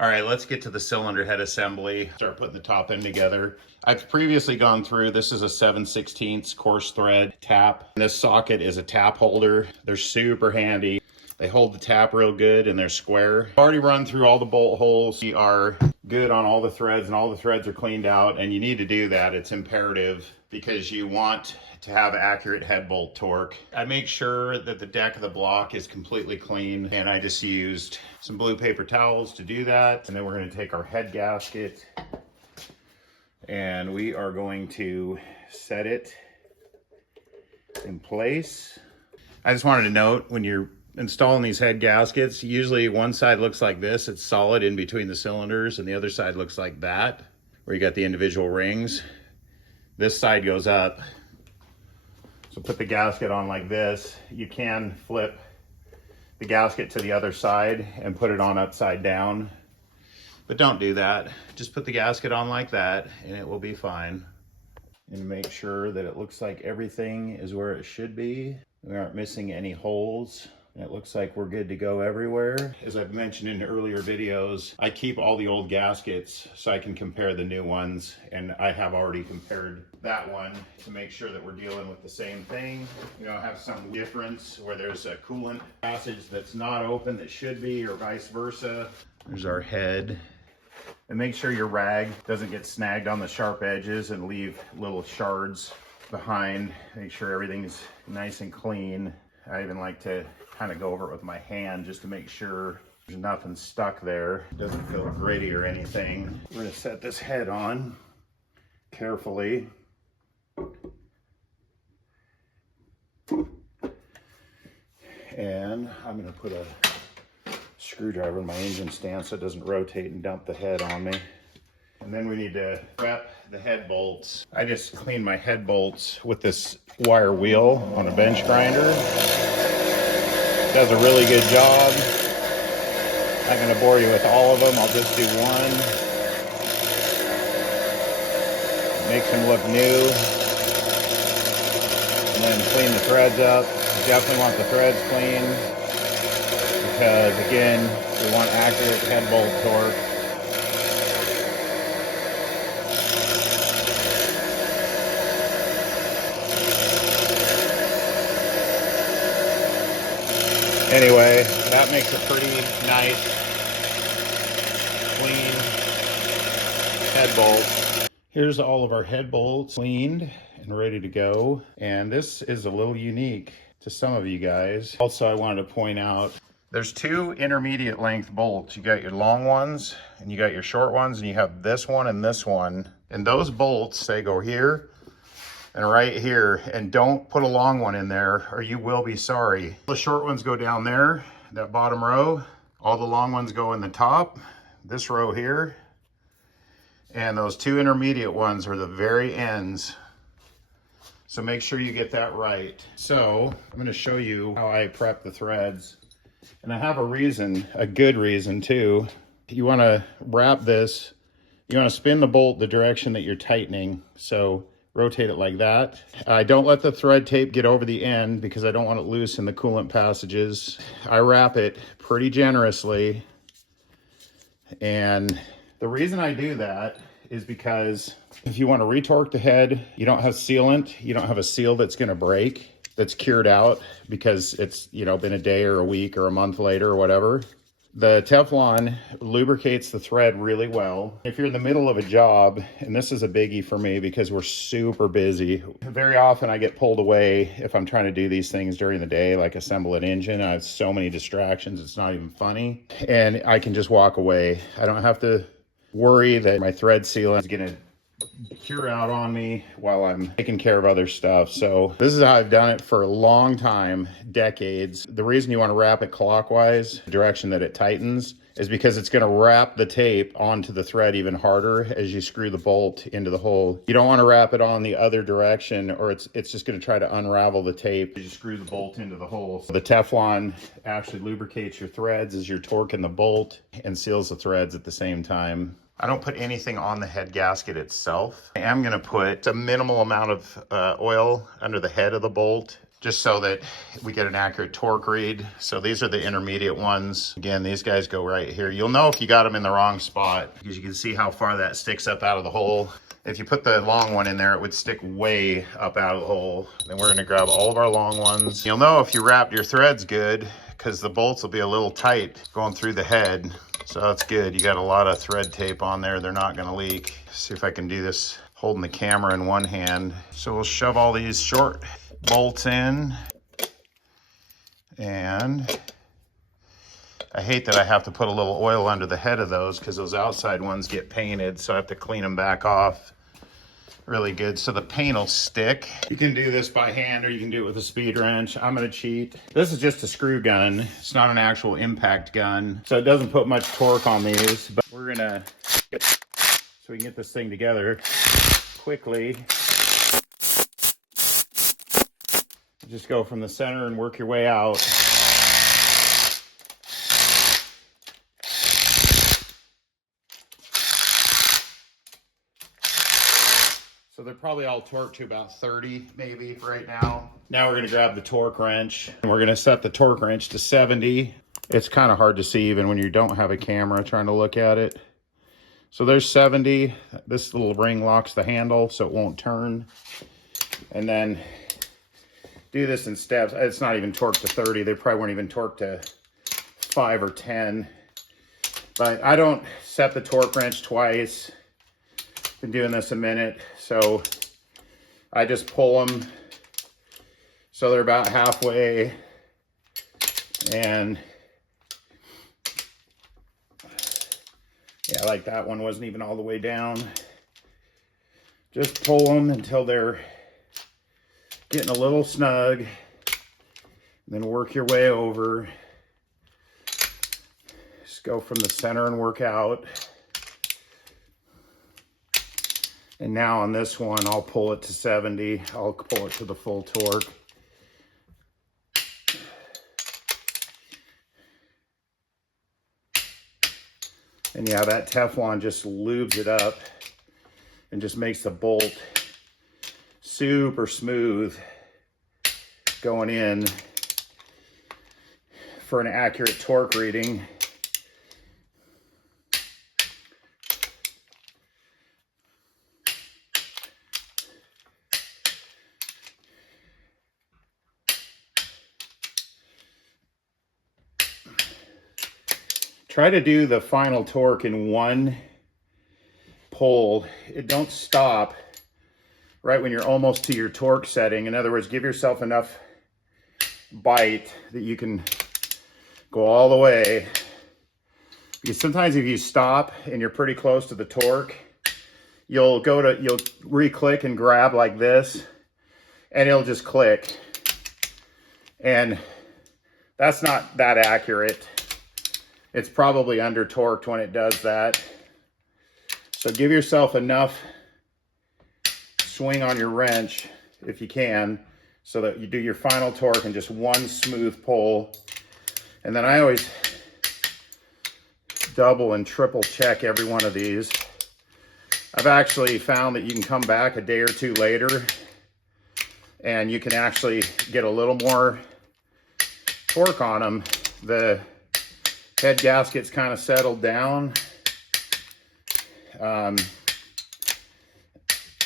All right, let's get to the cylinder head assembly. Start putting the top end together. I've previously gone through, this is a 7/16 coarse thread tap. This socket is a tap holder. They're super handy. They hold the tap real good and they're square. I've already run through all the bolt holes. We are good on all the threads and all the threads are cleaned out, and you need to do that. It's imperative because you want to have accurate head bolt torque. I make sure that the deck of the block is completely clean, and I just used some blue paper towels to do that. And then we're going to take our head gasket and we are going to set it in place. I just wanted to note, when you're installing these head gaskets, usually one side looks like this, it's solid in between the cylinders, and the other side looks like that, where you got the individual rings. This side goes up. So put the gasket on like this. You can flip the gasket to the other side and put it on upside down, but don't do that. Just put the gasket on like that and it will be fine. And make sure that it looks like everything is where it should be. We aren't missing any holes. And it looks like we're good to go everywhere. As I've mentioned in earlier videos, I keep all the old gaskets so I can compare the new ones, and I have already compared that one to make sure that we're dealing with the same thing. You know, have some difference where there's a coolant passage that's not open that should be, or vice versa. There's our head. And make sure your rag doesn't get snagged on the sharp edges and leave little shards behind. Make sure everything's nice and clean. I even like to kind of go over it with my hand just to make sure there's nothing stuck there. It doesn't feel gritty or anything. We're gonna set this head on carefully. And I'm gonna put a screwdriver in my engine stand so it doesn't rotate and dump the head on me. And then we need to prep the head bolts. I just cleaned my head bolts with this wire wheel on a bench grinder. Does a really good job. I'm not going to bore you with all of them. I'll just do one. Makes them look new. And then clean the threads up. You definitely want the threads clean because, again, we want accurate head bolt torque. Anyway, that makes a pretty nice, clean head bolt. Here's all of our head bolts cleaned and ready to go. And this is a little unique to some of you guys. Also, I wanted to point out, there's two intermediate length bolts. You got your long ones and you got your short ones, and you have this one and this one. And those bolts, they go here and right here, and don't put a long one in there or you will be sorry. The short ones go down there, that bottom row. All the long ones go in the top, this row here. And those two intermediate ones are the very ends. So make sure you get that right. So I'm gonna show you how I prep the threads. And I have a reason, a good reason too. You wanna wrap this, you wanna spin the bolt the direction that you're tightening. So rotate it like that. I don't let the thread tape get over the end because I don't want it loose in the coolant passages. I wrap it pretty generously. And the reason I do that is because if you want to retorque the head, you don't have sealant, you don't have a seal that's going to break, that's cured out because it's, you know, been a day or a week or a month later or whatever. The Teflon lubricates the thread really well. If you're in the middle of a job, and this is a biggie for me because we're super busy, very often I get pulled away if I'm trying to do these things during the day, like assemble an engine. I have so many distractions, it's not even funny. And I can just walk away. I don't have to worry that my thread sealant is gonna cure out on me while I'm taking care of other stuff. So this is how I've done it for a long time, decades. The reason you want to wrap it clockwise, the direction that it tightens, is because it's going to wrap the tape onto the thread even harder as you screw the bolt into the hole. You don't want to wrap it on the other direction, or it's just going to try to unravel the tape as you screw the bolt into the hole. So the Teflon actually lubricates your threads as you're torquing the bolt and seals the threads at the same time. I don't put anything on the head gasket itself. I am gonna put a minimal amount of oil under the head of the bolt just so that we get an accurate torque read. So these are the intermediate ones. Again, these guys go right here. You'll know if you got them in the wrong spot because you can see how far that sticks up out of the hole. If you put the long one in there, it would stick way up out of the hole. Then we're gonna grab all of our long ones. You'll know if you wrapped your threads good because the bolts will be a little tight going through the head. So that's good. You got a lot of thread tape on there. They're not gonna leak. See if I can do this holding the camera in one hand. So we'll shove all these short bolts in, and I hate that I have to put a little oil under the head of those because those outside ones get painted, so I have to clean them back off really good so the paint will stick. You can do this by hand or you can do it with a speed wrench. I'm gonna cheat. This is just a screw gun. It's not an actual impact gun, so it doesn't put much torque on these, but we're gonna, so we can get this thing together quickly. Just go from the center and work your way out. So they're probably all torqued to about 30 maybe right now. Now we're gonna grab the torque wrench and we're gonna set the torque wrench to 70. It's kind of hard to see even when you don't have a camera trying to look at it. So there's 70. This little ring locks the handle so it won't turn. And then do this in steps. It's not even torqued to 30. They probably weren't even torqued to 5 or 10. But I don't set the torque wrench twice. Been doing this a minute, so I just pull them so they're about halfway, and yeah, like that one wasn't even all the way down. Just pull them until they're getting a little snug, and then work your way over. Just go from the center and work out. And now on this one, I'll pull it to 70. I'll pull it to the full torque. And yeah, that Teflon just lubes it up and just makes the bolt super smooth going in for an accurate torque reading. Try to do the final torque in one pull. Don't stop right when you're almost to your torque setting. In other words, give yourself enough bite that you can go all the way. Because sometimes if you stop and you're pretty close to the torque, you'll re-click and grab like this, and it'll just click. And that's not that accurate. It's probably under torqued when it does that. So give yourself enough swing on your wrench if you can, so that you do your final torque in just one smooth pull. And then I always double and triple check every one of these. I've actually found that you can come back a day or two later and you can actually get a little more torque on them. The head gasket's kind of settled down.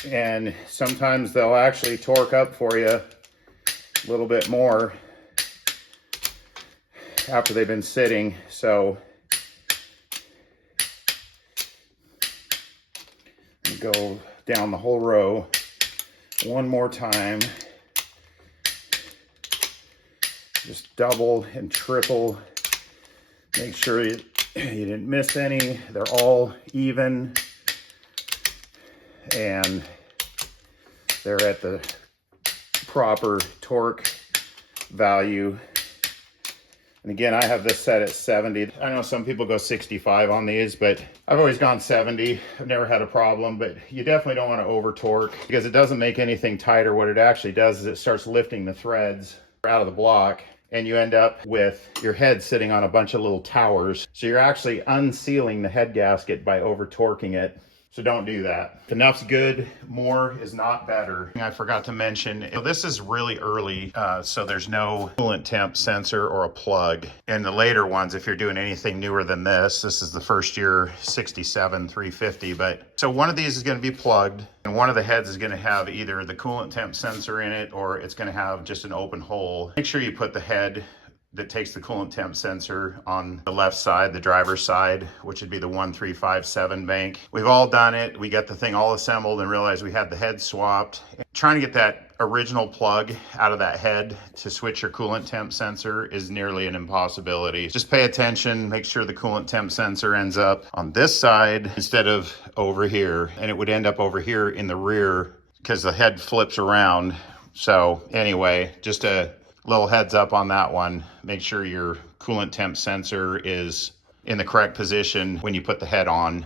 And sometimes they'll actually torque up for you a little bit more after they've been sitting. So go down the whole row one more time. Just double and triple. Make sure you didn't miss any. They're all even. And they're at the proper torque value. And again, I have this set at 70. I know some people go 65 on these, but I've always gone 70. I've never had a problem, but you definitely don't want to over torque because it doesn't make anything tighter. What it actually does is it starts lifting the threads out of the block, and you end up with your head sitting on a bunch of little towers. So you're actually unsealing the head gasket by over torquing it. So don't do that. Enough's good, more is not better. I forgot to mention, this is really early, so there's no coolant temp sensor or a plug. In the later ones, if you're doing anything newer than this is the first year 67 350. So one of these is gonna be plugged, and one of the heads is gonna have either the coolant temp sensor in it, or it's gonna have just an open hole. Make sure you put the head that takes the coolant temp sensor on the left side, the driver's side, which would be the 1357 bank. We've all done it. We got the thing all assembled and realized we had the head swapped. Trying to get that original plug out of that head to switch your coolant temp sensor is nearly an impossibility. Just pay attention, make sure the coolant temp sensor ends up on this side instead of over here. And it would end up over here in the rear because the head flips around. So anyway, just a little heads up on that one. Make sure your coolant temp sensor is in the correct position when you put the head on.